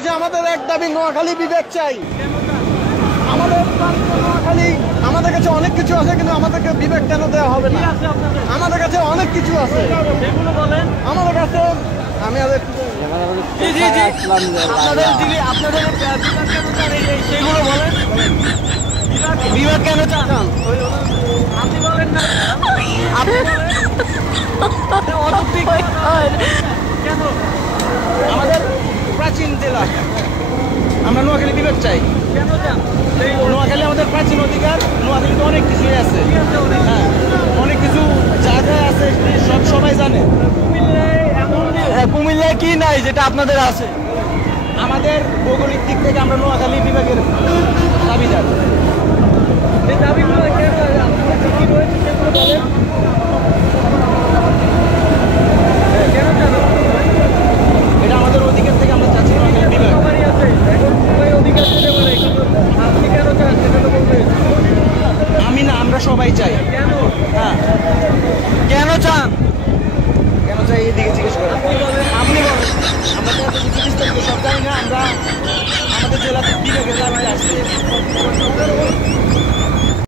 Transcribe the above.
বলছি আমাদের এক দাবি নোয়াখালী বিবেক চাই। আমাদের নোয়াখালী, আমাদের কাছে অনেক কিছু আছে কিন্তু আমাদেরকে বিবেক কেন দেওয়া হবে না? আমাদের কাছে অনেক কিছু আছে, আমাদের কাছে আমি সেগুলো বলেন। বিভাগ কেন চান আপনি বলেন না, কেন? আমাদের প্রাচীন জেলা, আমরা নোয়াখালী বিভাগ চাই। কেন চান? নোয়াখালী আমাদের প্রাচীন অধিকার, নোয়াখালীতে অনেক কিছুই আছে। হ্যাঁ, অনেক কিছু জায়গা আছে, সব সবাই জানে। কুমিল্লায় কি নাই যেটা আপনাদের আছে? আমাদের ভৌগোলিক দিক থেকে আমরা নোয়াখালী বিভাগের দাবিদার। এই দাবিগুলো কি রয়েছে সেগুলো বলেন। কেন চান? এটা আমাদের অধিকার থেকে আমরা চাচ্ছি নোয়াখালী বিভাগ। এখন সবাই অধিকার দিতে পারে, কিন্তু আপনি কেন চান সেটা তো বলবেন। আমি না, আমরা সবাই চাই। কেন? হ্যাঁ, কেন চান? কেন চাই এদিকে জিজ্ঞেস করেন, আপনি বলেন। আমরা তো বিস্তারিত সব জানি না, আমরা আমাদের জেলাতে বিভাগের